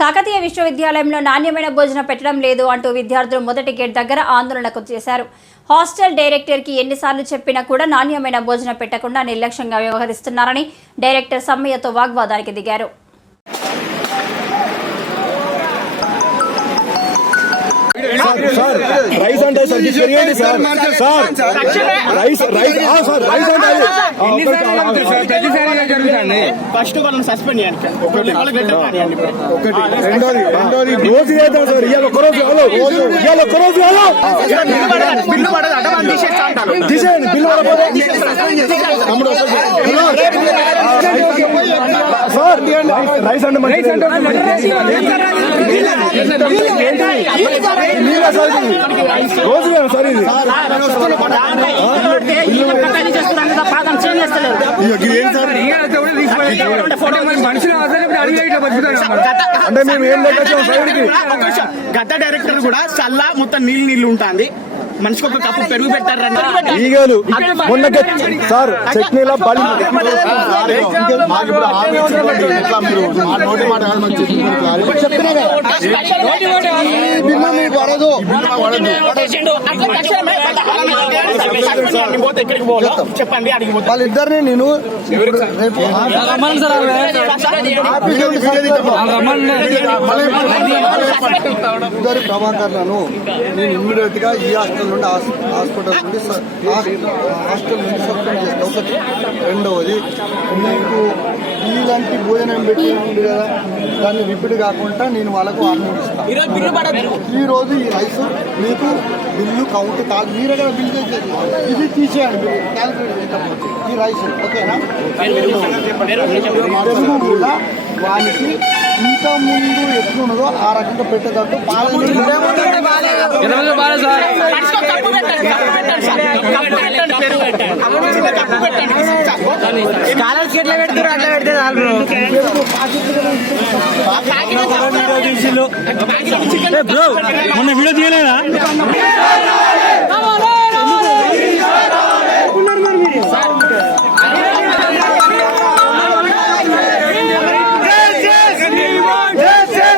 కాకతీయ విశ్వవిద్యాలయంలో నాణ్యమైన భోజనం పెట్టడం లేదు అంటూ విద్యార్థులు మొదటి గేట్ దగ్గర ఆందోళనకు చేశారు. హాస్టల్ డైరెక్టర్కి ఎన్నిసార్లు చెప్పినా కూడా నాణ్యమైన భోజనం పెట్టకుండా నిర్లక్ష్యంగా వ్యవహరిస్తున్నారని డైరెక్టర్ సమ్మయ్యతో వాగ్వాదానికి దిగారు. రైస్ అంటే ఫస్ట్ వాళ్ళని సస్పెండ్ చేయండి. రెండోది రోజు చేద్దాం సార్. ఇవాళ ఒక్కరోజు బిల్లు పడదు అడ్డం తీసేయండి. బిల్లు సార్ రైస్ అంటే రోజు సార్ ఇది అంటే మేము ఏం గత డైరెక్టర్ కూడా చల్లా మొత్తం నీళ్ళు ఉంటుంది. మనిషికి ఒక కప్పు పెరుగు పెట్టారు. ఈగలు మొన్న సార్ చట్నీలో చెప్పండి. వాళ్ళిద్దరిని నేను ఇద్దరు ప్రభాకర్లను నేను ఇమ్మీడియట్ గా ఈ హాస్టల్ నుండి హాస్పిటల్ నుండి సస్పెండ్ చేస్తాను. ఒకటి. రెండవది మీకు ఇలాంటి భోజనం పెట్టి ఉంది కదా, దాన్ని రిపీట్ కాకుండా నేను వాళ్ళకు వార్నింగ్ ఇస్తాను. ఈ రోజు ఈ రైస్ మీకు బిల్లు కౌంట్ కాదు, మీరే కదా బిల్ చేసేది. ఇది తీసేయండి క్యాల్కులేట్ ఈ రైస్, ఓకేనా? పెరుగు కూడా వానికి ఇంత ముందు ఎట్లున్నదో ఆ రకంగా పెట్టేటట్టు మొన్న వీడియో తీయలేదా?